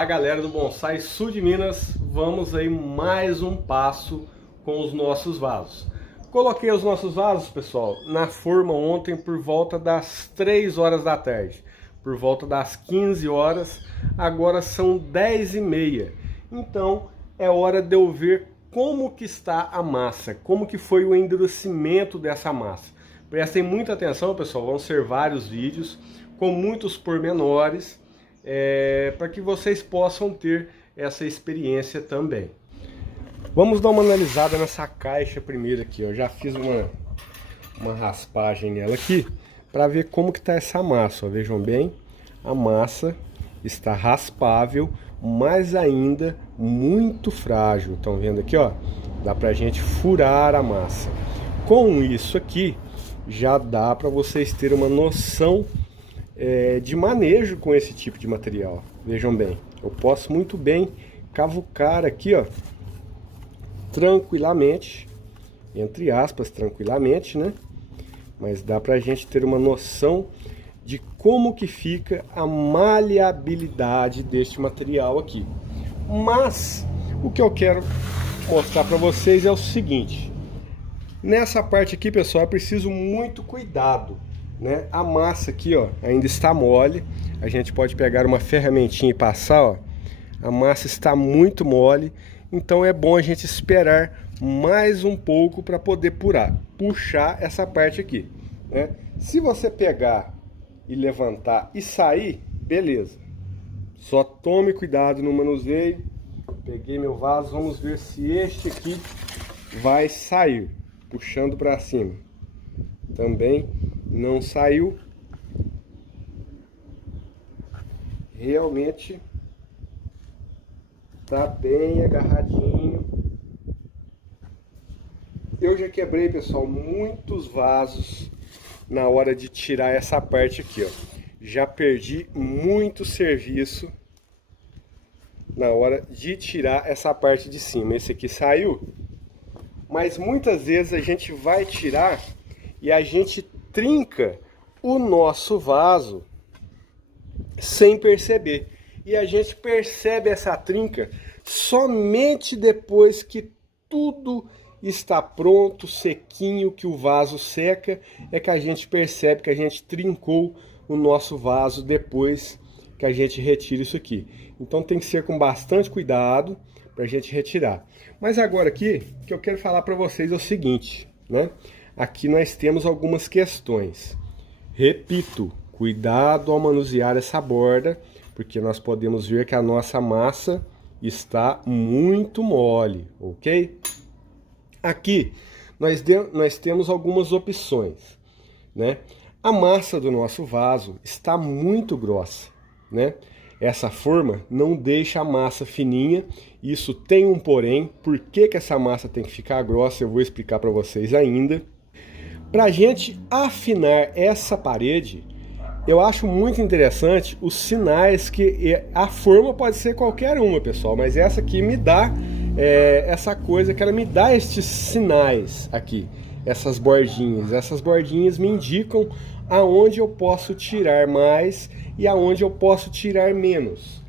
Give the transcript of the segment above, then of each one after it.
Olá galera do Bonsai Sul de Minas, vamos aí mais um passo com os nossos vasos. Coloquei os nossos vasos, pessoal, na forma ontem por volta das 3 horas da tarde, por volta das 15 horas, agora são 10h30, então é hora de eu ver como que está a massa, como que foi o endurecimento dessa massa. Prestem muita atenção, pessoal, vão ser vários vídeos com muitos pormenores, para que vocês possam ter essa experiência também. Vamos dar uma analisada nessa caixa primeiro aqui, ó. Já fiz uma raspagem nela aqui para ver como que está essa massa, ó. Vejam bem, a massa está raspável, mas ainda muito frágil. Estão vendo aqui, ó? Dá pra gente furar a massa. Com isso aqui já dá para vocês terem uma noção de manejo com esse tipo de material. Vejam bem, eu posso muito bem cavucar aqui, ó, tranquilamente, entre aspas, tranquilamente, né? Mas dá pra gente ter uma noção de como que fica a maleabilidade deste material aqui. Mas o que eu quero mostrar para vocês é o seguinte: nessa parte aqui, pessoal, é preciso muito cuidado, né? A massa aqui, ó, ainda está mole. A gente pode pegar uma ferramentinha e passar, ó. A massa está muito mole, então é bom a gente esperar mais um pouco para poder puxar essa parte aqui, né? Se você pegar e levantar e sair, beleza. Só tome cuidado no manuseio. Peguei meu vaso, vamos ver se este aqui vai sair, puxando para cima. Também não saiu. Realmente tá bem agarradinho. Eu já quebrei, pessoal, muitos vasos na hora de tirar essa parte aqui, ó. Já perdi muito serviço na hora de tirar essa parte de cima. Esse aqui saiu, mas muitas vezes a gente vai tirar e a gente trinca o nosso vaso sem perceber. E a gente percebe essa trinca somente depois que tudo está pronto, sequinho, que o vaso seca, é que a gente percebe que a gente trincou o nosso vaso depois que a gente retira isso aqui. Então tem que ser com bastante cuidado para a gente retirar. Mas agora aqui, o que eu quero falar para vocês é o seguinte, né? Aqui nós temos algumas questões. Repito, cuidado ao manusear essa borda, porque nós podemos ver que a nossa massa está muito mole, ok? Aqui nós temos algumas opções, né? A massa do nosso vaso está muito grossa, né? Essa forma não deixa a massa fininha. Isso tem um porém. Por que que essa massa tem que ficar grossa? Eu vou explicar para vocês ainda. Para a gente afinar essa parede, eu acho muito interessante os sinais, que a forma pode ser qualquer uma, pessoal, mas essa aqui me dá essa coisa, que ela me dá estes sinais aqui, essas bordinhas me indicam aonde eu posso tirar mais e aonde eu posso tirar menos.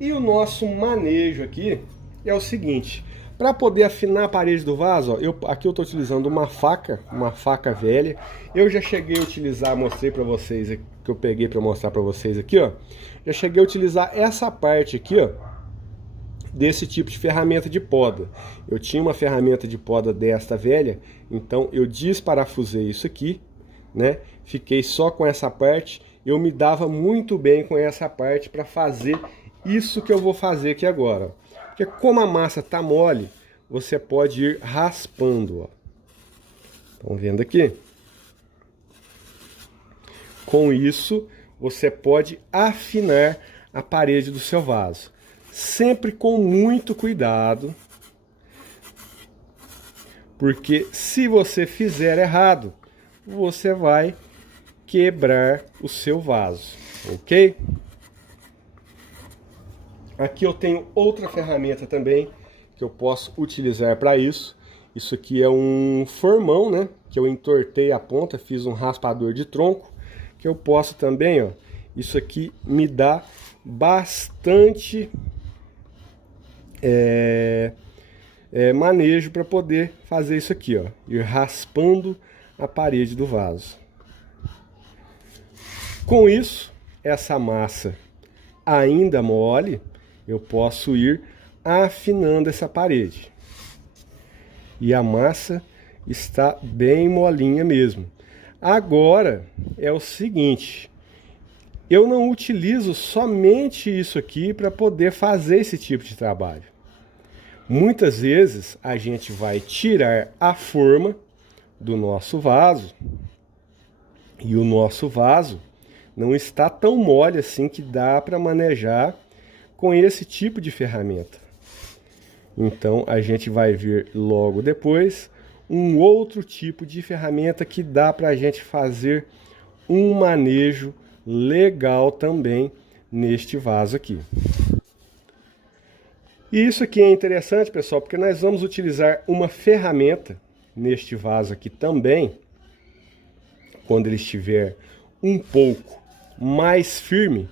E o nosso manejo aqui é o seguinte: para poder afinar a parede do vaso, ó, aqui eu estou utilizando uma faca velha. Eu já cheguei a utilizar, mostrei para vocês, que eu peguei para mostrar para vocês aqui, ó. Já cheguei a utilizar essa parte aqui, ó, desse tipo de ferramenta de poda. Eu tinha uma ferramenta de poda desta velha, então eu desparafusei isso aqui, né? Fiquei só com essa parte. Eu me dava muito bem com essa parte para fazer isso que eu vou fazer aqui agora, ó. Porque como a massa tá mole, você pode ir raspando, ó. Estão vendo aqui? Com isso, você pode afinar a parede do seu vaso. Sempre com muito cuidado, porque se você fizer errado, você vai quebrar o seu vaso, ok? Aqui eu tenho outra ferramenta também que eu posso utilizar para isso. Isso aqui é um formão, né? Que eu entortei a ponta, fiz um raspador de tronco, que eu posso também, ó. Isso aqui me dá bastante manejo para poder fazer isso aqui, ó, ir raspando a parede do vaso. Com isso, essa massa ainda mole, eu posso ir afinando essa parede. E a massa está bem molinha mesmo. Agora é o seguinte, eu não utilizo somente isso aqui para poder fazer esse tipo de trabalho. Muitas vezes a gente vai tirar a forma do nosso vaso e o nosso vaso não está tão mole assim que dá para manejar com esse tipo de ferramenta. Então a gente vai ver logo depois um outro tipo de ferramenta que dá para a gente fazer um manejo legal também neste vaso aqui. E isso aqui é interessante, pessoal, porque nós vamos utilizar uma ferramenta neste vaso aqui também, quando ele estiver um pouco mais firme,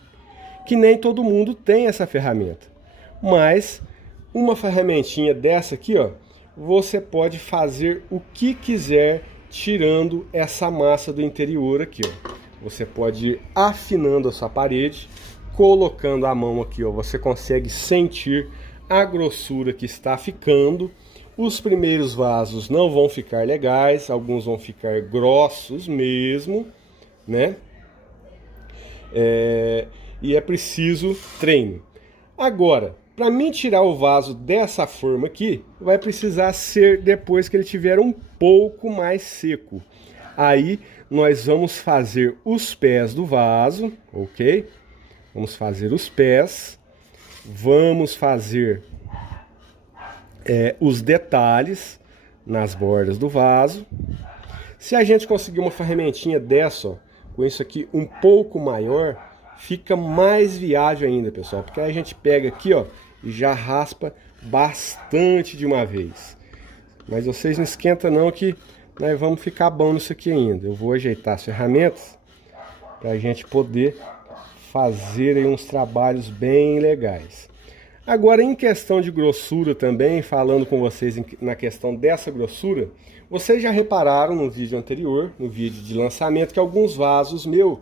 que nem todo mundo tem essa ferramenta. Mas uma ferramentinha dessa aqui, ó, você pode fazer o que quiser tirando essa massa do interior aqui, ó. Você pode ir afinando a sua parede, colocando a mão aqui, ó, você consegue sentir a grossura que está ficando. Os primeiros vasos não vão ficar legais, alguns vão ficar grossos mesmo, né? E é preciso treino. Agora, para mim tirar o vaso dessa forma aqui, vai precisar ser depois que ele tiver um pouco mais seco. Aí nós vamos fazer os pés do vaso, ok? Vamos fazer os pés, vamos fazer os detalhes nas bordas do vaso. Se a gente conseguir uma ferramentinha dessa, ó, com isso aqui um pouco maior, fica mais viável ainda, pessoal, porque aí a gente pega aqui, ó, e já raspa bastante de uma vez. Mas vocês não esquentam não que nós vamos ficar bom nisso aqui ainda. Eu vou ajeitar as ferramentas para a gente poder fazer aí uns trabalhos bem legais. Agora, em questão de grossura também, falando com vocês na questão dessa grossura, vocês já repararam no vídeo anterior, no vídeo de lançamento, que alguns vasos meus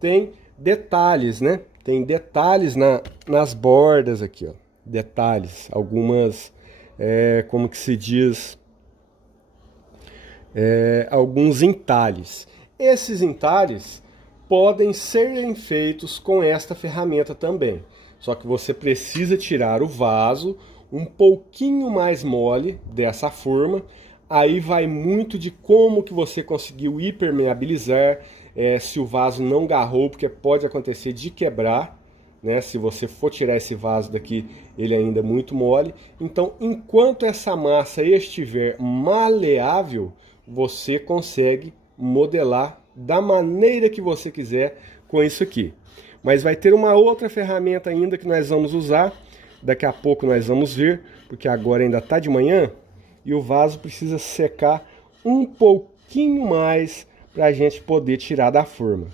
têm detalhes, né? Tem detalhes nas bordas aqui, ó. Detalhes, algumas, como que se diz, alguns entalhes. Esses entalhes podem serem feitos com esta ferramenta também. Só que você precisa tirar o vaso um pouquinho mais mole dessa forma. Aí vai muito de como que você conseguiu impermeabilizar, se o vaso não garrou, porque pode acontecer de quebrar, né? Se você for tirar esse vaso daqui, ele ainda é muito mole. Então, enquanto essa massa estiver maleável, você consegue modelar da maneira que você quiser com isso aqui. Mas vai ter uma outra ferramenta ainda que nós vamos usar, daqui a pouco nós vamos ver, porque agora ainda está de manhã e o vaso precisa secar um pouquinho mais para a gente poder tirar da forma.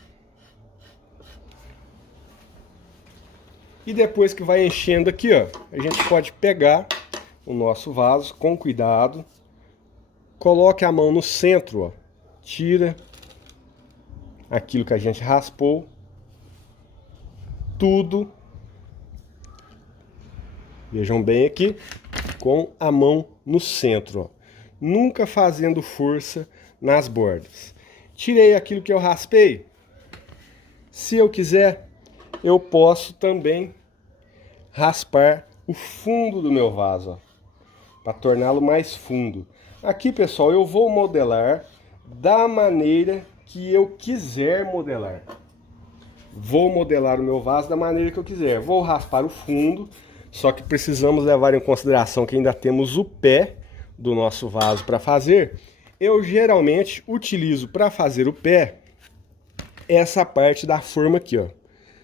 E depois que vai enchendo aqui, ó, a gente pode pegar o nosso vaso com cuidado, coloque a mão no centro, ó, tira aquilo que a gente raspou, tudo, vejam bem aqui, com a mão no centro, ó, nunca fazendo força nas bordas. Tirei aquilo que eu raspei. Se eu quiser, eu posso também raspar o fundo do meu vaso, para torná-lo mais fundo. Aqui, pessoal, eu vou modelar da maneira que eu quiser modelar. Vou modelar o meu vaso da maneira que eu quiser. Vou raspar o fundo, só que precisamos levar em consideração que ainda temos o pé do nosso vaso para fazer. Eu geralmente utilizo para fazer o pé essa parte da forma aqui, ó.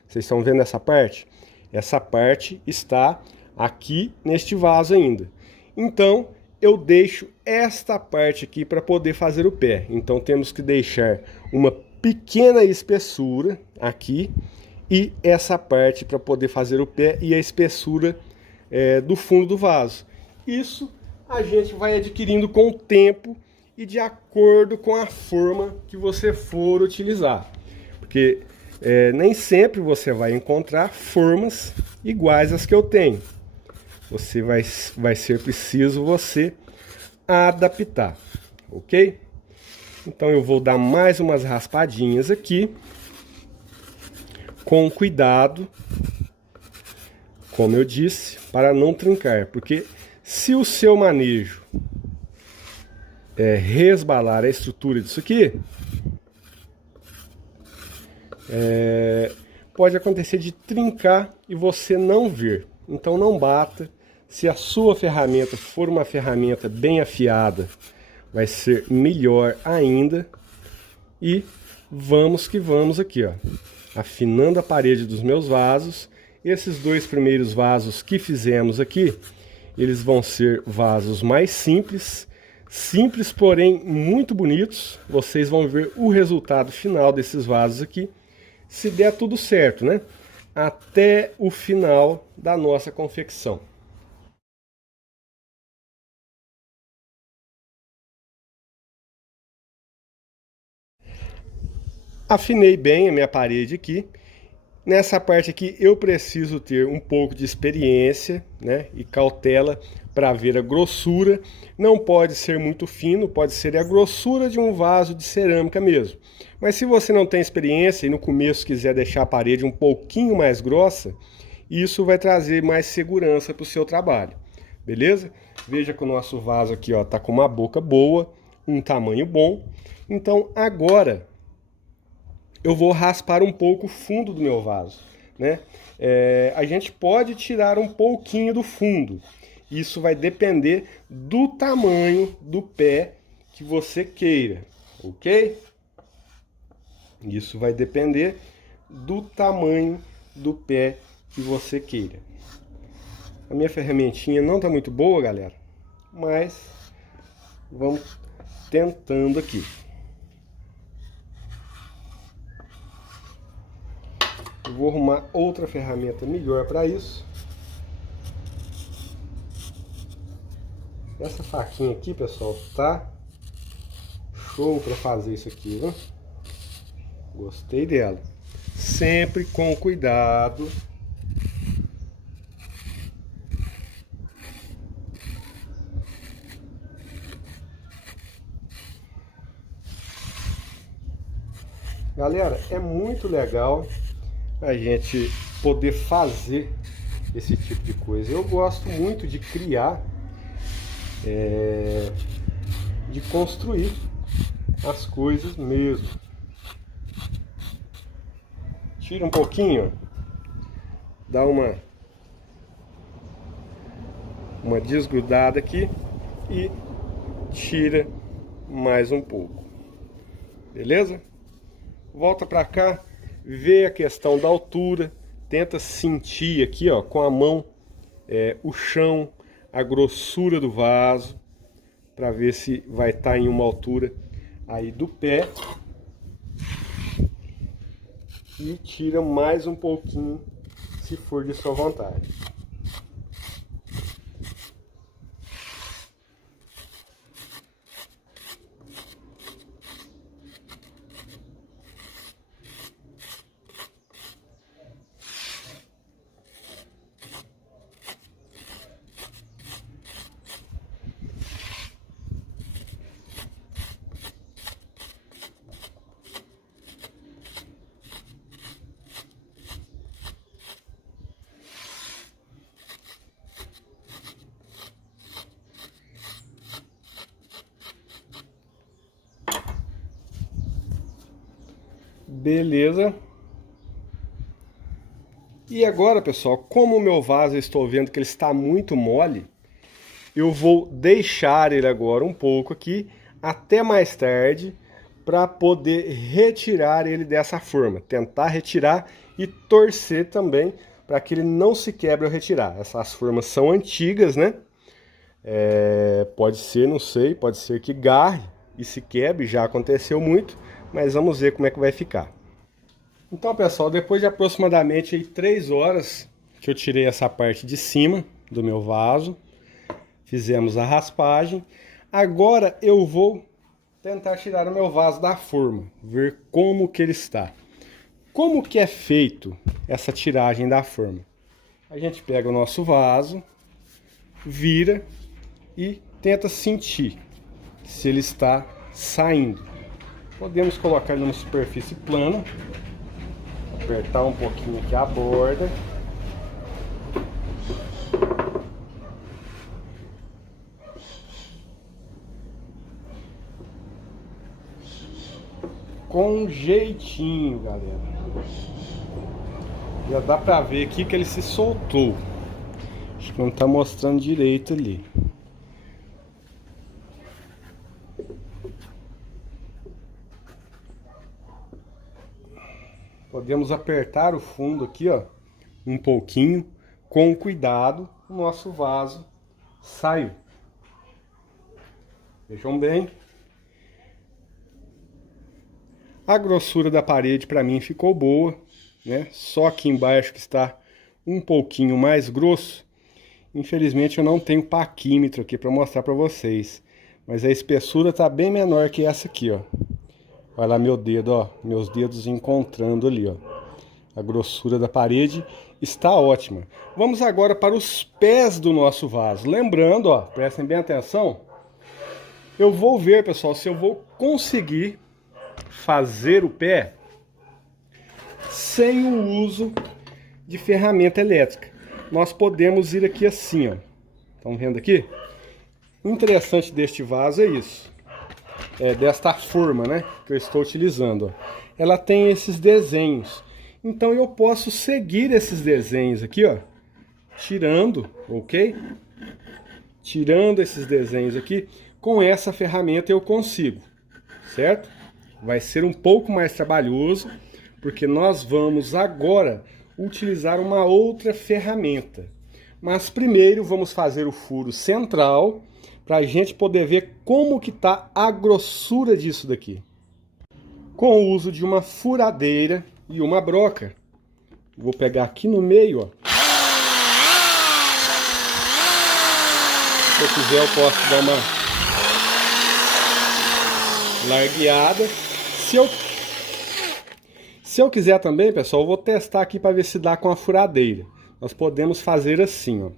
Vocês estão vendo essa parte? Essa parte está aqui neste vaso ainda. Então, eu deixo esta parte aqui para poder fazer o pé. Então, temos que deixar uma pequena espessura aqui e essa parte para poder fazer o pé e a espessura do fundo do vaso. Isso a gente vai adquirindo com o tempo e de acordo com a forma que você for utilizar. Porque nem sempre você vai encontrar formas iguais às que eu tenho. Vai ser preciso você adaptar, ok? Então eu vou dar mais umas raspadinhas aqui, com cuidado, como eu disse, para não trincar, porque se o seu manejo resbalar a estrutura disso aqui, pode acontecer de trincar e você não ver. Então não bata. Se a sua ferramenta for uma ferramenta bem afiada, vai ser melhor ainda. E vamos que vamos aqui, ó, afinando a parede dos meus vasos. Esses 2 primeiros vasos que fizemos aqui, eles vão ser vasos mais simples, porém muito bonitos. Vocês vão ver o resultado final desses vasos aqui, se der tudo certo, né? Até o final da nossa confecção. Afinei bem a minha parede aqui. Nessa parte aqui eu preciso ter um pouco de experiência, né, e cautela para ver a grossura. Não pode ser muito fino, pode ser a grossura de um vaso de cerâmica mesmo. Mas se você não tem experiência e no começo quiser deixar a parede um pouquinho mais grossa, isso vai trazer mais segurança para o seu trabalho, beleza? Veja que o nosso vaso aqui, ó, tá com uma boca boa, um tamanho bom. Então agora eu vou raspar um pouco o fundo do meu vaso, né? A gente pode tirar um pouquinho do fundo. Isso vai depender do tamanho do pé que você queira, ok? Isso vai depender do tamanho do pé que você queira. A minha ferramentinha não está muito boa, galera, mas vamos tentando aqui. Eu vou arrumar outra ferramenta melhor para isso. Essa faquinha aqui, pessoal, tá show para fazer isso aqui, né? Gostei dela. Sempre com cuidado. Galera, é muito legal a gente poder fazer esse tipo de coisa. Eu gosto muito de criar, de construir as coisas mesmo. Tira um pouquinho, dá uma desgrudada aqui e tira mais um pouco, beleza? Volta pra cá, vê a questão da altura, tenta sentir aqui, ó, com a mão o chão, a grossura do vaso, para ver se vai estar em uma altura aí do pé. E tira mais um pouquinho, se for de sua vontade. Beleza. E agora, pessoal, como o meu vaso eu estou vendo que ele está muito mole, eu vou deixar ele agora um pouco aqui, até mais tarde, para poder retirar ele dessa forma. Tentar retirar e torcer também para que ele não se quebre ao retirar. Essas formas são antigas, né? Pode ser, não sei, pode ser que garre e se quebre, já aconteceu muito, mas vamos ver como é que vai ficar. Então, pessoal, depois de aproximadamente 3 horas que eu tirei essa parte de cima, do meu vaso. Fizemos a raspagem. Agora eu vou tentar tirar o meu vaso da forma, ver como que ele está. Como que é feito essa tiragem da forma? A gente pega o nosso vaso, vira e tenta sentir se ele está saindo. Podemos colocar ele numa superfície plana, apertar um pouquinho aqui a borda. Com jeitinho, galera. Já dá pra ver aqui que ele se soltou. Acho que não tá mostrando direito ali. Podemos apertar o fundo aqui, ó, um pouquinho, com cuidado, o nosso vaso saiu. Vejam bem. A grossura da parede para mim ficou boa, né? Só aqui embaixo que está um pouquinho mais grosso. Infelizmente eu não tenho paquímetro aqui para mostrar para vocês, mas a espessura tá bem menor que essa aqui, ó. Olha lá meu dedo, ó, meus dedos encontrando ali, ó. A grossura da parede está ótima. Vamos agora para os pés do nosso vaso. Lembrando, ó, prestem bem atenção. Eu vou ver, pessoal, se eu vou conseguir fazer o pé sem o uso de ferramenta elétrica. Nós podemos ir aqui assim, ó. Estão vendo aqui? O interessante deste vaso é isso. Desta forma, né, que eu estou utilizando, ó. Ela tem esses desenhos. Então eu posso seguir esses desenhos aqui, ó, tirando, ok? Tirando esses desenhos aqui, com essa ferramenta eu consigo, certo? Vai ser um pouco mais trabalhoso, porque nós vamos agora utilizar uma outra ferramenta. Mas primeiro vamos fazer o furo central, para a gente poder ver como que tá a grossura disso daqui. Com o uso de uma furadeira e uma broca. Vou pegar aqui no meio, ó. Se eu quiser eu posso dar uma largueada. Se eu quiser também, pessoal, eu vou testar aqui para ver se dá com a furadeira. Nós podemos fazer assim, ó.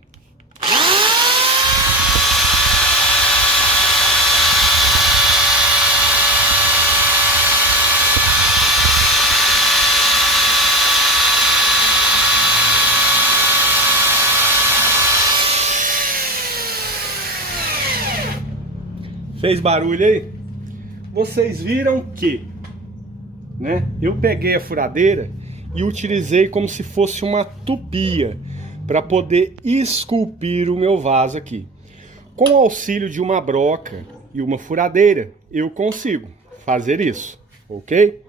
Fez barulho aí? Vocês viram que, né, eu peguei a furadeira e utilizei como se fosse uma tupia para poder esculpir o meu vaso aqui. Com o auxílio de uma broca e uma furadeira, eu consigo fazer isso, ok?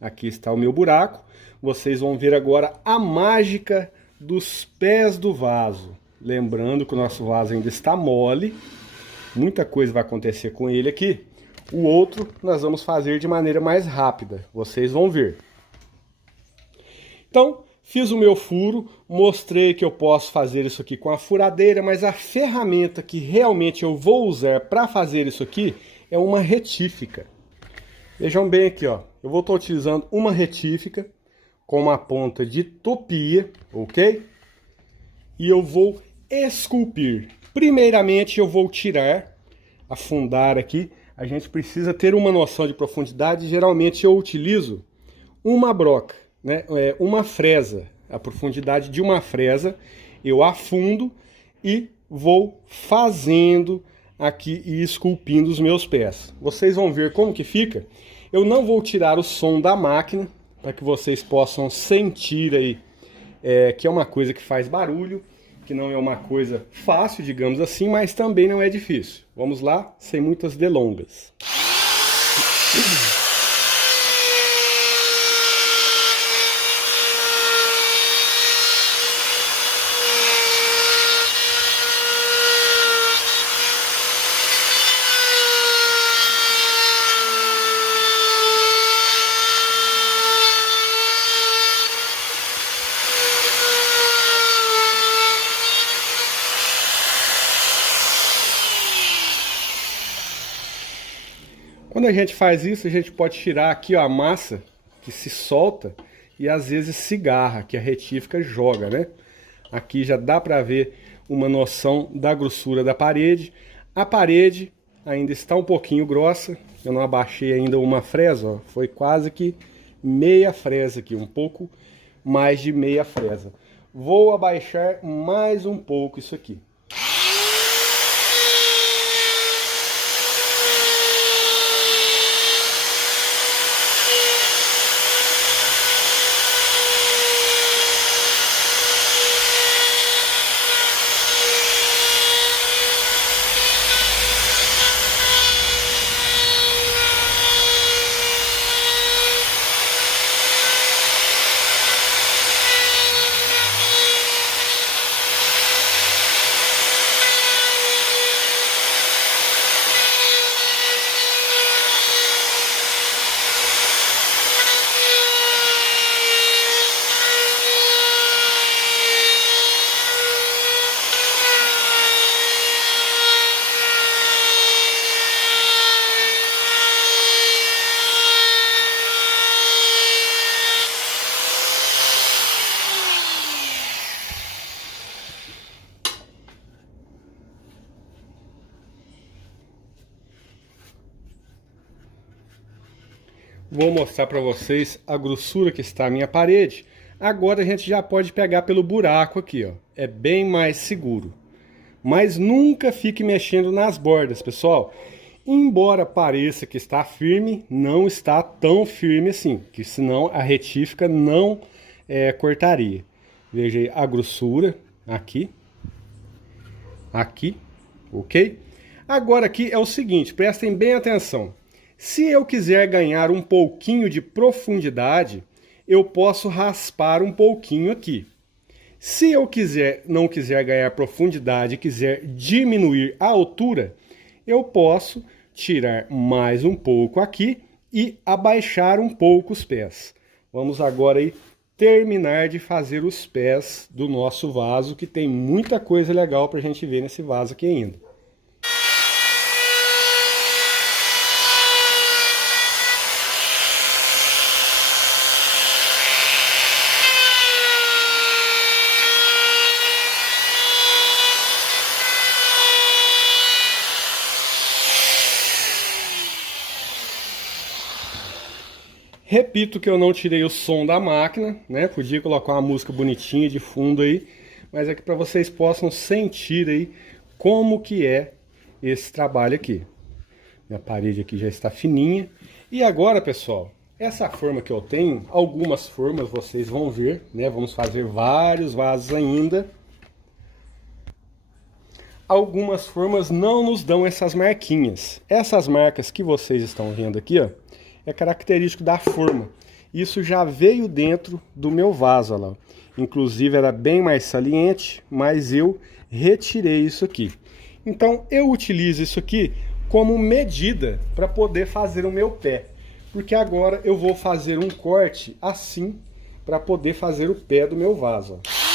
Aqui está o meu buraco. Vocês vão ver agora a mágica dos pés do vaso. Lembrando que o nosso vaso ainda está mole. Muita coisa vai acontecer com ele aqui. O outro nós vamos fazer de maneira mais rápida. Vocês vão ver. Então, fiz o meu furo. Mostrei que eu posso fazer isso aqui com a furadeira. Mas a ferramenta que realmente eu vou usar para fazer isso aqui é uma retífica. Vejam bem aqui, ó. Eu vou estar utilizando uma retífica com uma ponta de tupia, ok? E eu vou esculpir. Primeiramente eu vou tirar, afundar aqui. A gente precisa ter uma noção de profundidade. Geralmente eu utilizo uma broca, né? Uma fresa. A profundidade de uma fresa. Eu afundo e vou fazendo aqui e esculpindo os meus pés. Vocês vão ver como que fica. Eu não vou tirar o som da máquina, para que vocês possam sentir aí que é uma coisa que faz barulho. Que não é uma coisa fácil, digamos assim, mas também não é difícil. Vamos lá, sem muitas delongas. Quando a gente faz isso, a gente pode tirar aqui, ó, a massa que se solta e às vezes cigarra, que a retífica joga, né? Aqui já dá para ver uma noção da grossura da parede. A parede ainda está um pouquinho grossa, eu não abaixei ainda uma fresa, ó, foi quase que meia fresa aqui, um pouco mais de meia fresa. Vou abaixar mais um pouco isso aqui. Vou mostrar para vocês a grossura que está a minha parede. Agora a gente já pode pegar pelo buraco aqui, ó. É bem mais seguro. Mas nunca fique mexendo nas bordas, pessoal. Embora pareça que está firme, não está tão firme assim, que senão a retífica não cortaria. Veja aí a grossura aqui. Aqui, ok? Agora aqui é o seguinte, prestem bem atenção. Se eu quiser ganhar um pouquinho de profundidade, eu posso raspar um pouquinho aqui. Se eu não quiser ganhar profundidade e quiser diminuir a altura, eu posso tirar mais um pouco aqui e abaixar um pouco os pés. Vamos agora aí terminar de fazer os pés do nosso vaso, que tem muita coisa legal para a gente ver nesse vaso aqui ainda. Repito que eu não tirei o som da máquina, né? Podia colocar uma música bonitinha de fundo aí, mas é que para vocês possam sentir aí como que é esse trabalho aqui. Minha parede aqui já está fininha. E agora, pessoal, essa forma que eu tenho, algumas formas vocês vão ver, né? Vamos fazer vários vasos ainda. Algumas formas não nos dão essas marquinhas. Essas marcas que vocês estão vendo aqui, ó, é característico da forma. Isso já veio dentro do meu vaso, ó lá. Inclusive era bem mais saliente, mas eu retirei isso aqui. Então eu utilizo isso aqui como medida para poder fazer o meu pé. Porque agora eu vou fazer um corte assim para poder fazer o pé do meu vaso, ó.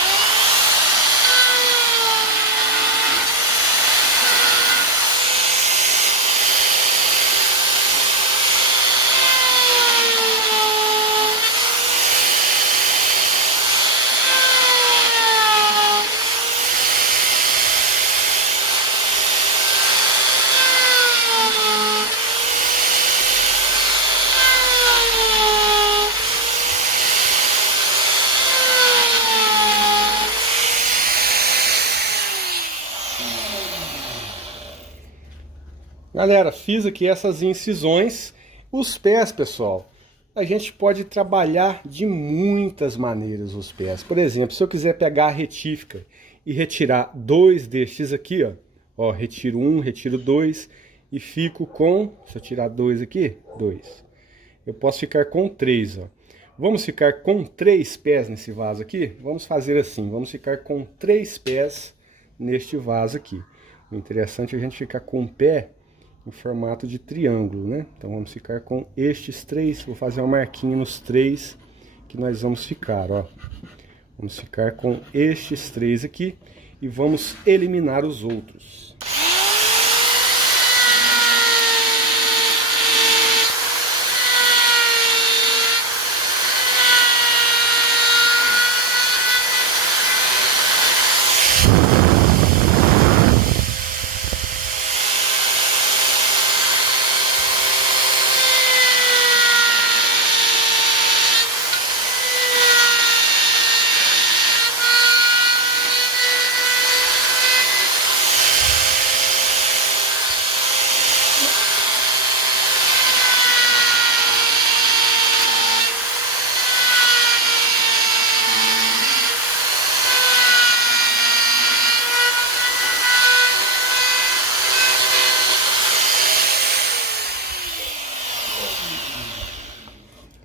Galera, fiz aqui essas incisões. Os pés, pessoal, a gente pode trabalhar de muitas maneiras os pés. Por exemplo, se eu quiser pegar a retífica e retirar dois destes aqui, ó, retiro um, retiro dois e fico com, se eu tirar dois aqui, dois. Eu posso ficar com três, ó. Vamos ficar com 3 pés nesse vaso aqui? Vamos fazer assim, vamos ficar com 3 pés neste vaso aqui. O interessante é a gente ficar com o pé em formato de triângulo, né? Então vamos ficar com estes 3, vou fazer uma marquinha nos 3 que nós vamos ficar, ó. Vamos ficar com estes 3 aqui e vamos eliminar os outros.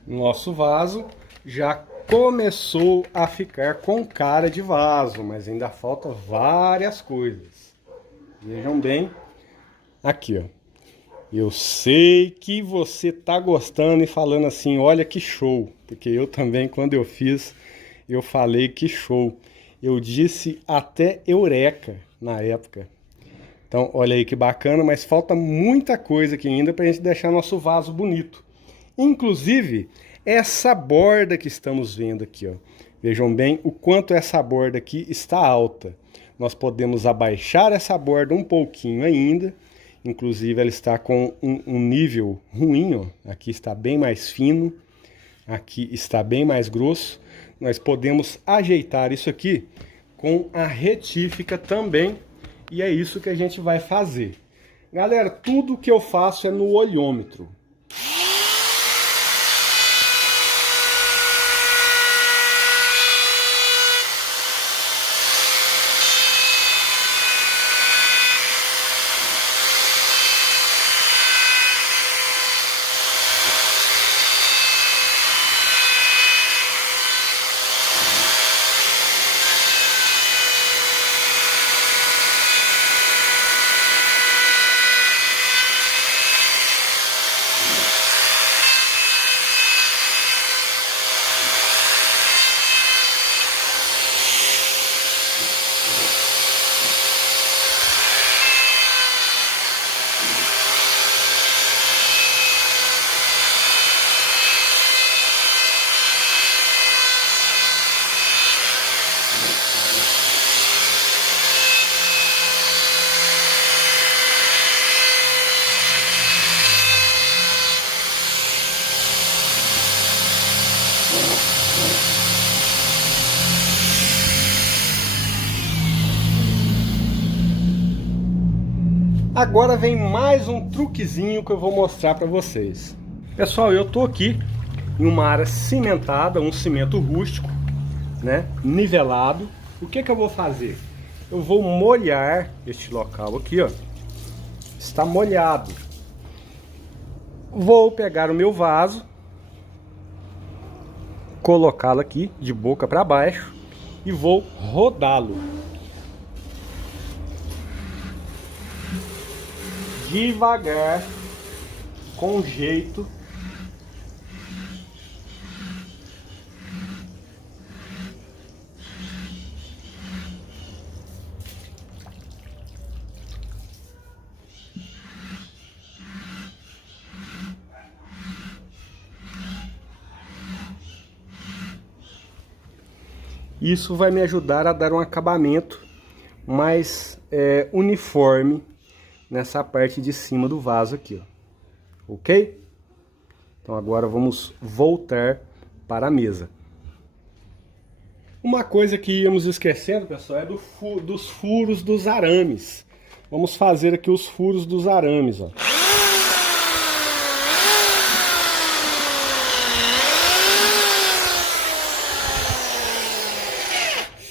Nosso vaso já começou a ficar com cara de vaso, mas ainda falta várias coisas. Vejam bem aqui, ó. Eu sei que você tá gostando e falando assim, olha que show, porque eu também, quando eu fiz, eu falei que show. Eu disse até eureka na época. Então, olha aí que bacana, mas falta muita coisa aqui ainda pra gente deixar nosso vaso bonito. Inclusive, essa borda que estamos vendo aqui, ó. Vejam bem o quanto essa borda aqui está alta. Nós podemos abaixar essa borda um pouquinho ainda. Inclusive, ela está com um nível ruim, ó. Aqui está bem mais fino, aqui está bem mais grosso. Nós podemos ajeitar isso aqui com a retífica também. E é isso que a gente vai fazer. Galera, tudo que eu faço é no olhômetro. Agora vem mais um truquezinho que eu vou mostrar para vocês. Pessoal, eu tô aqui em uma área cimentada, um cimento rústico, né, nivelado. O que que eu vou fazer? Eu vou molhar este local aqui, ó. Está molhado. Vou pegar o meu vaso, colocá-lo aqui de boca para baixo e vou rodá-lo devagar, com jeito. Isso vai me ajudar a dar um acabamento mais uniforme nessa parte de cima do vaso aqui, ó. Ok? Então agora vamos voltar para a mesa. Uma coisa que íamos esquecendo, pessoal, é dos furos dos arames. Vamos fazer aqui os furos dos arames, ó.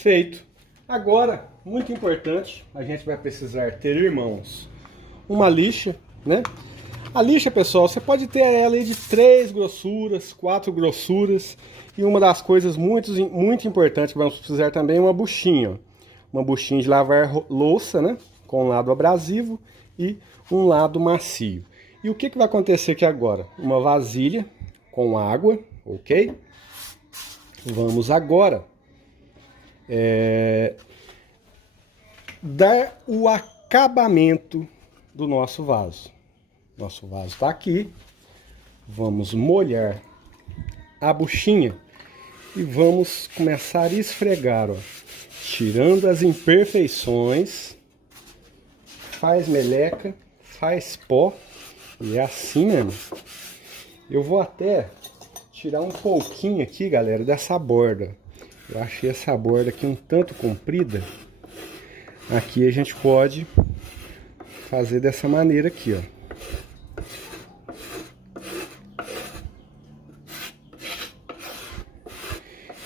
Feito. Agora, muito importante, a gente vai precisar ter, irmãos, uma lixa, né? A lixa, pessoal, você pode ter ela aí de 3 grossuras, 4 grossuras. E uma das coisas muito importantes que vamos precisar também é uma buchinha, ó. Uma buchinha de lavar louça, né? Com um lado abrasivo e um lado macio. E o que que vai acontecer aqui agora? Uma vasilha com água, ok? Vamos agora dar o acabamento do nosso vaso. Nosso vaso está aqui. Vamos molhar a buchinha e vamos começar a esfregar, ó, tirando as imperfeições. Faz meleca, faz pó, e é assim mesmo. Eu vou até tirar um pouquinho aqui, galera, dessa borda. Eu achei essa borda aqui um tanto comprida. Aqui a gente pode fazer dessa maneira aqui, ó.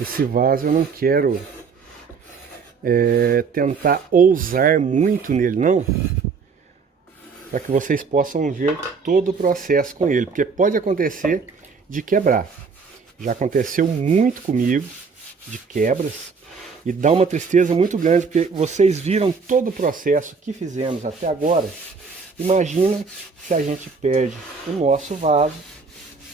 Esse vaso eu não quero tentar ousar muito nele, não. Para que vocês possam ver todo o processo com ele. Porque pode acontecer de quebrar. Já aconteceu muito comigo, de quebras, e dá uma tristeza muito grande, porque vocês viram todo o processo que fizemos até agora. Imagina se a gente perde o nosso vaso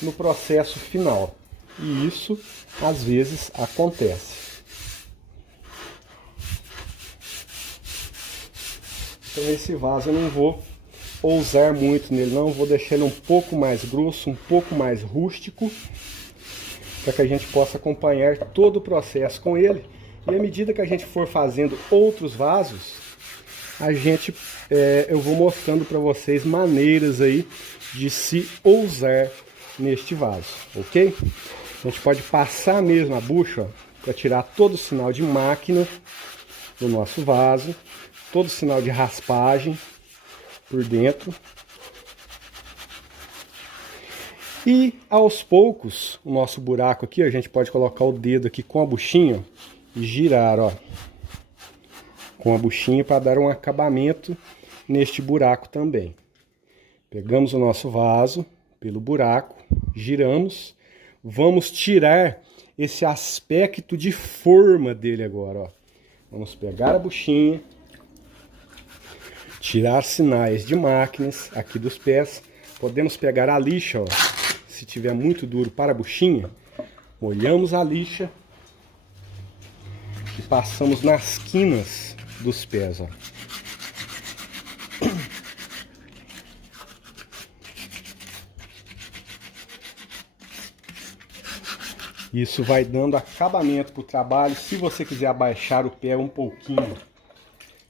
no processo final. E isso, às vezes, acontece. Então esse vaso eu não vou ousar muito nele, não. Vou deixar ele um pouco mais grosso, um pouco mais rústico, para que a gente possa acompanhar todo o processo com ele. E à medida que a gente for fazendo outros vasos, eu vou mostrando para vocês maneiras aí de se ousar neste vaso, ok? A gente pode passar mesmo a bucha para tirar todo o sinal de máquina do nosso vaso, todo o sinal de raspagem por dentro. E aos poucos, o nosso buraco aqui, a gente pode colocar o dedo aqui com a buchinha e girar, ó, com a buchinha para dar um acabamento neste buraco também. Pegamos o nosso vaso pelo buraco, giramos, vamos tirar esse aspecto de forma dele agora, ó. Vamos pegar a buchinha, tirar sinais de máquinas aqui dos pés. Podemos pegar a lixa, ó, se tiver muito duro para a buchinha, molhamos a lixa e passamos nas quinas dos pés, ó. Isso vai dando acabamento para o trabalho. Se você quiser abaixar o pé um pouquinho,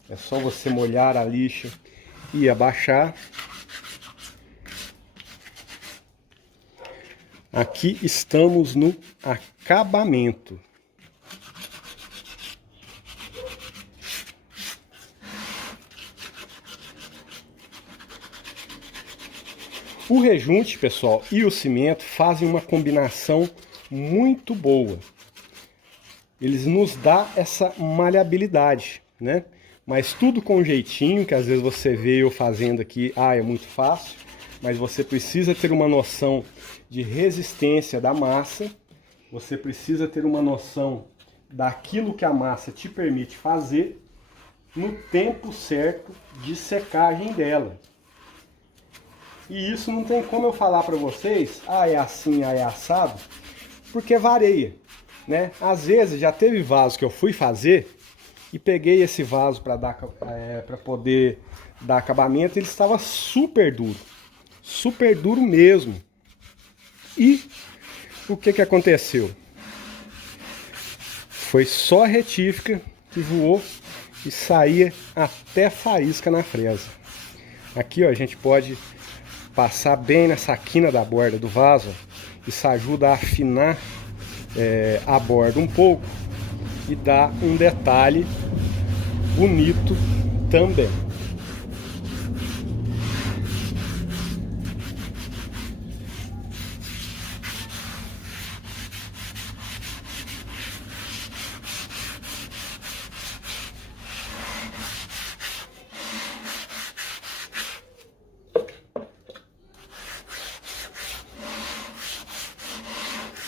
é só você molhar a lixa e abaixar. Aqui estamos no acabamento. O rejunte, pessoal, e o cimento fazem uma combinação muito boa. Eles nos dão essa maleabilidade, né? Mas tudo com jeitinho, que às vezes você vê eu fazendo aqui, é muito fácil, mas você precisa ter uma noção de resistência da massa, você precisa ter uma noção daquilo que a massa te permite fazer no tempo certo de secagem dela. E isso não tem como eu falar para vocês, é assim, é assado, porque varia, né? Às vezes já teve vaso que eu fui fazer e peguei esse vaso para poder dar acabamento, ele estava super duro mesmo. E o que aconteceu? Foi só a retífica que voou e saía até faísca na fresa. Aqui, ó, a gente pode passar bem nessa quina da borda do vaso, isso ajuda a afinar a borda um pouco e dá um detalhe bonito também.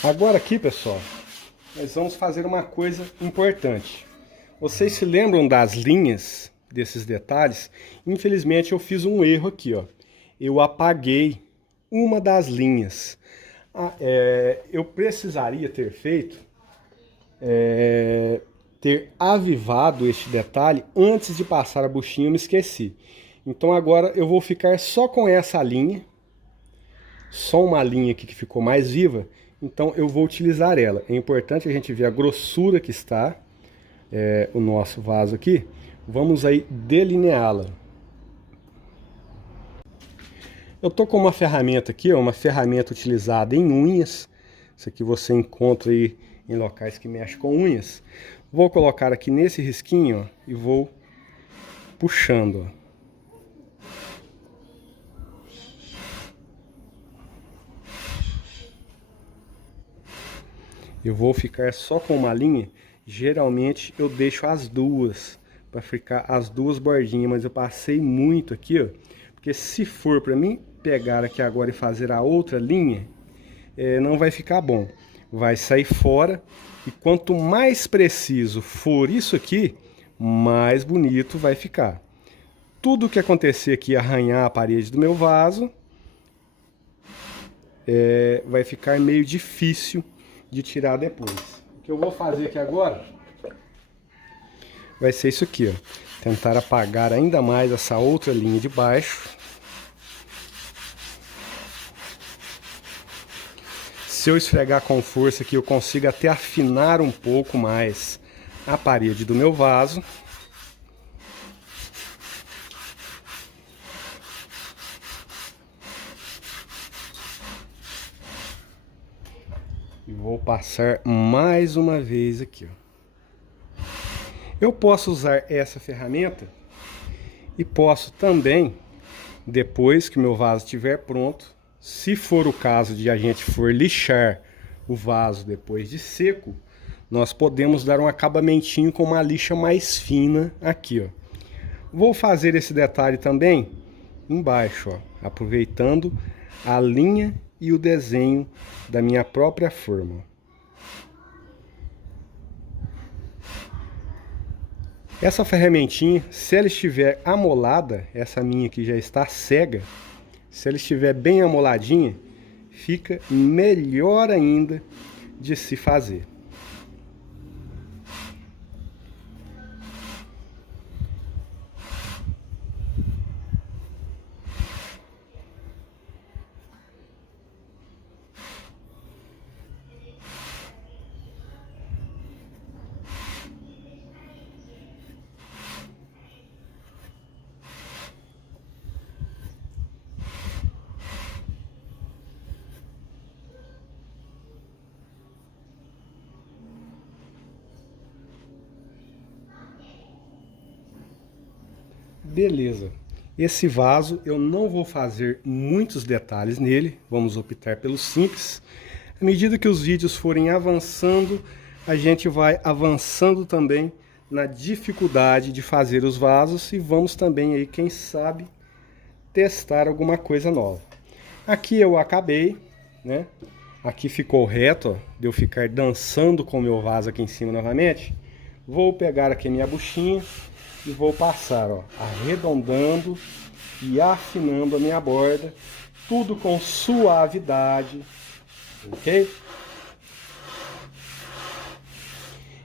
Agora aqui, pessoal, nós vamos fazer uma coisa importante. Vocês se lembram das linhas, desses detalhes? Infelizmente eu fiz um erro aqui, ó. Eu apaguei uma das linhas. Eu precisaria ter feito, ter avivado este detalhe antes de passar a buchinha, eu me esqueci. Então agora eu vou ficar só com essa linha, só uma linha aqui que ficou mais viva. Então eu vou utilizar ela. É importante a gente ver a grossura que está o nosso vaso aqui. Vamos aí delineá-la. Eu tô com uma ferramenta aqui, uma ferramenta utilizada em unhas. Isso aqui você encontra aí em locais que mexem com unhas. Vou colocar aqui nesse risquinho, ó, e vou puxando, ó. Eu vou ficar só com uma linha. Geralmente eu deixo as duas, para ficar as duas bordinhas, mas eu passei muito aqui, ó, porque se for para mim pegar aqui agora e fazer a outra linha, não vai ficar bom. vai sair fora. E quanto mais preciso for isso aqui, mais bonito vai ficar. Tudo que acontecer aqui, arranhar a parede do meu vaso, vai ficar meio difícil de tirar depois. O que eu vou fazer aqui agora vai ser isso aqui, ó. Tentar apagar ainda mais essa outra linha de baixo. Se eu esfregar com força aqui, eu consigo até afinar um pouco mais a parede do meu vaso. E vou passar mais uma vez aqui, ó. Eu posso usar essa ferramenta e posso também, depois que o meu vaso estiver pronto, se for o caso de a gente for lixar o vaso depois de seco, nós podemos dar um acabamentinho com uma lixa mais fina aqui, ó. Vou fazer esse detalhe também embaixo, ó, aproveitando a linha e o desenho da minha própria forma. Essa ferramentinha, se ela estiver amolada, essa minha aqui já está cega, se ela estiver bem amoladinha, fica melhor ainda de se fazer. Beleza, esse vaso eu não vou fazer muitos detalhes nele, vamos optar pelo simples. À medida que os vídeos forem avançando, a gente vai avançando também na dificuldade de fazer os vasos e vamos também aí, quem sabe, testar alguma coisa nova. Aqui eu acabei, né? Aqui ficou reto, ó, de eu ficar dançando com o meu vaso aqui em cima novamente. Vou pegar aqui a minha buchinha e vou passar, ó, arredondando e afinando a minha borda, tudo com suavidade, ok?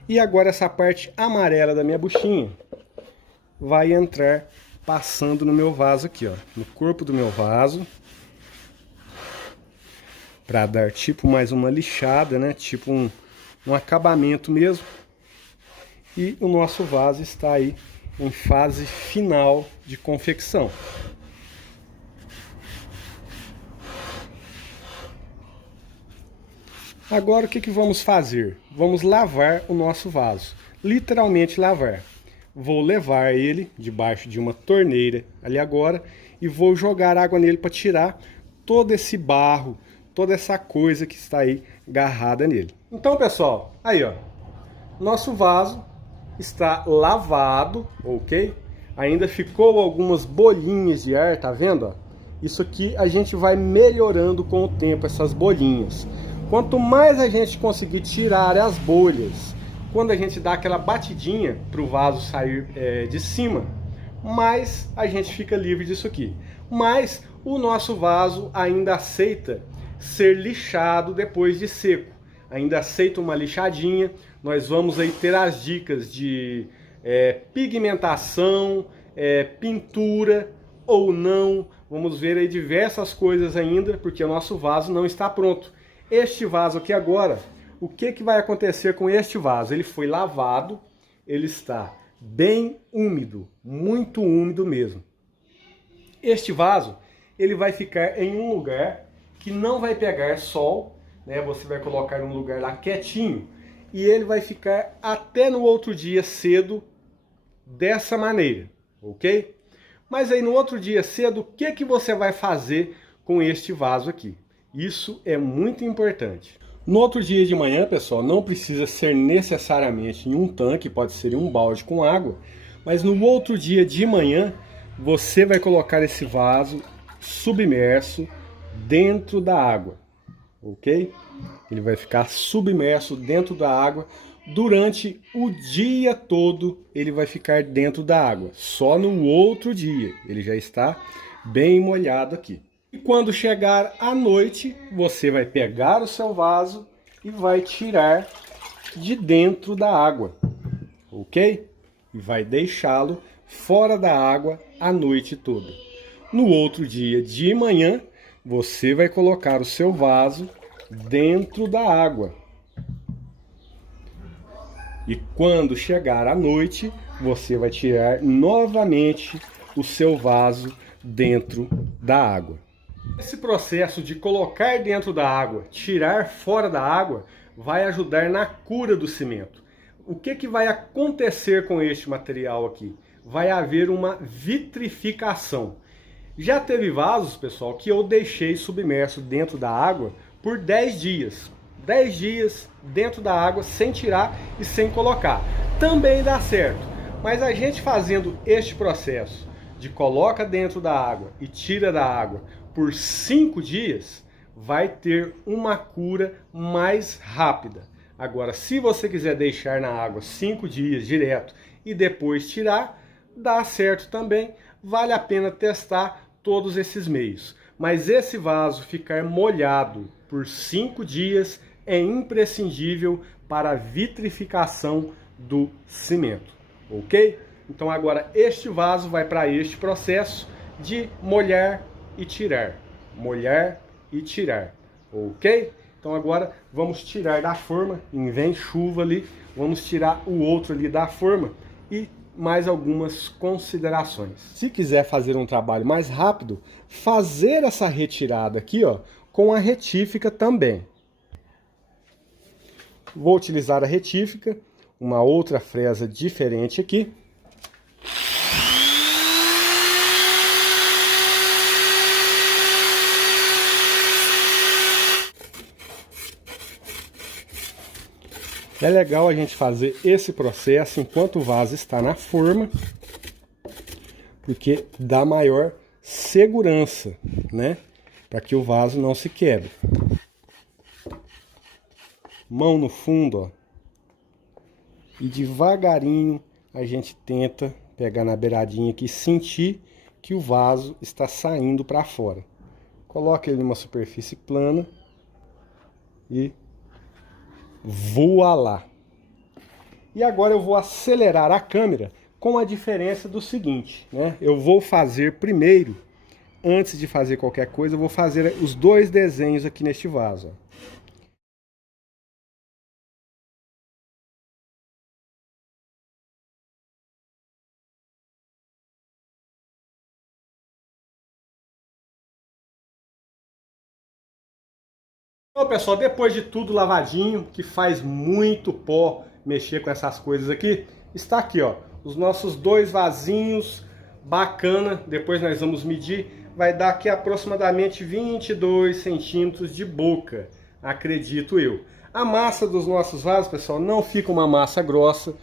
E agora essa parte amarela da minha buchinha vai entrar passando no meu vaso aqui, ó, no corpo do meu vaso, para dar tipo mais uma lixada, né? Tipo um acabamento mesmo. E o nosso vaso está aí em fase final de confecção. Agora o que vamos fazer? Vamos lavar o nosso vaso, literalmente lavar. Vou levar ele debaixo de uma torneira ali agora e vou jogar água nele para tirar todo esse barro, toda essa coisa que está aí agarrada nele. Então, pessoal, aí ó, nosso vaso está lavado, ok? Ainda ficou algumas bolinhas de ar, tá vendo? Ó? Isso aqui a gente vai melhorando com o tempo, essas bolinhas. Quanto mais a gente conseguir tirar as bolhas, quando a gente dá aquela batidinha para o vaso sair de cima, mais a gente fica livre disso aqui. Mas o nosso vaso ainda aceita ser lixado depois de seco. Ainda aceita uma lixadinha. Nós vamos aí ter as dicas de pigmentação, pintura ou não. Vamos ver aí diversas coisas ainda, porque o nosso vaso não está pronto. Este vaso aqui agora, o que vai acontecer com este vaso? Ele foi lavado, ele está bem úmido, muito úmido mesmo. Este vaso, ele vai ficar em um lugar que não vai pegar sol, né? Você vai colocar em um lugar lá quietinho, e ele vai ficar até no outro dia cedo dessa maneira, ok? Mas aí no outro dia cedo, o que você vai fazer com este vaso aqui? Isso é muito importante. No outro dia de manhã, pessoal, não precisa ser necessariamente em um tanque, pode ser em um balde com água, mas no outro dia de manhã, você vai colocar esse vaso submerso dentro da água, ok? Ele vai ficar submerso dentro da água. Durante o dia todo ele vai ficar dentro da água. Só no outro dia ele já está bem molhado aqui. E quando chegar à noite, você vai pegar o seu vaso e vai tirar de dentro da água, ok? E vai deixá-lo fora da água a noite toda. No outro dia de manhã, você vai colocar o seu vaso dentro da água. E quando chegar à noite, você vai tirar novamente o seu vaso dentro da água. Esse processo de colocar dentro da água, tirar fora da água, vai ajudar na cura do cimento. O que vai acontecer com este material aqui? Vai haver uma vitrificação. Já teve vasos, pessoal, que eu deixei submerso dentro da água por 10 dias. 10 dias dentro da água, sem tirar e sem colocar. Também dá certo. Mas a gente fazendo este processo de coloca dentro da água e tira da água por 5 dias, vai ter uma cura mais rápida. Agora, se você quiser deixar na água 5 dias direto e depois tirar, dá certo também. Vale a pena testar todos esses meios. Mas esse vaso ficar molhado por 5 dias é imprescindível para a vitrificação do cimento, ok? Então agora este vaso vai para este processo de molhar e tirar, ok? Então agora vamos tirar da forma, vem chuva ali, vamos tirar o outro ali da forma e mais algumas considerações. Se quiser fazer um trabalho mais rápido, fazer essa retirada aqui, ó, com a retífica também. Vou utilizar a retífica, uma outra fresa diferente aqui. É legal a gente fazer esse processo enquanto o vaso está na forma, porque dá maior segurança, né? Para que o vaso não se quebre. Mão no fundo, ó. E devagarinho a gente tenta pegar na beiradinha aqui e sentir que o vaso está saindo para fora. Coloque ele numa superfície plana e voa lá. E agora eu vou acelerar a câmera com a diferença do seguinte, né? Eu vou fazer primeiro, antes de fazer qualquer coisa, eu vou fazer os dois desenhos aqui neste vaso, ó. Então, pessoal, depois de tudo lavadinho, que faz muito pó mexer com essas coisas aqui, está aqui, ó, os nossos dois vasinhos, bacana. Depois nós vamos medir, vai dar aqui aproximadamente 22 centímetros de boca, acredito eu. A massa dos nossos vasos, pessoal, não fica uma massa grossa,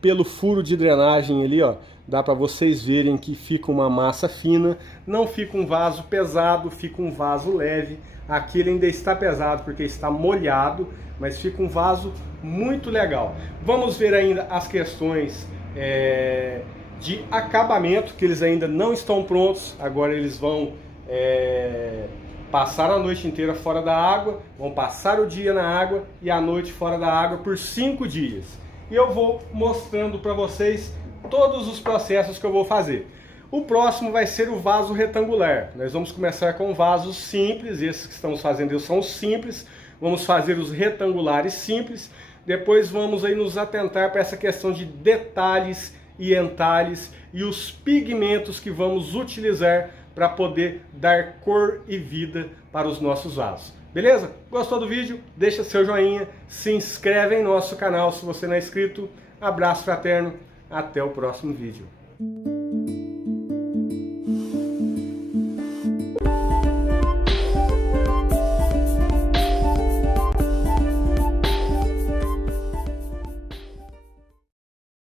pelo furo de drenagem ali, ó, dá para vocês verem que fica uma massa fina, não fica um vaso pesado, fica um vaso leve. Aqui ele ainda está pesado porque está molhado, mas fica um vaso muito legal. Vamos ver ainda as questões de acabamento, que eles ainda não estão prontos. Agora eles vão passar a noite inteira fora da água, vão passar o dia na água e a noite fora da água por 5 dias. E eu vou mostrando para vocês todos os processos que eu vou fazer. O próximo vai ser o vaso retangular. Nós vamos começar com vasos simples, esses que estamos fazendo são simples. Vamos fazer os retangulares simples. Depois vamos aí nos atentar para essa questão de detalhes e entalhes e os pigmentos que vamos utilizar para poder dar cor e vida para os nossos vasos. Beleza? Gostou do vídeo? Deixa seu joinha, se inscreve em nosso canal se você não é inscrito. Abraço fraterno, até o próximo vídeo.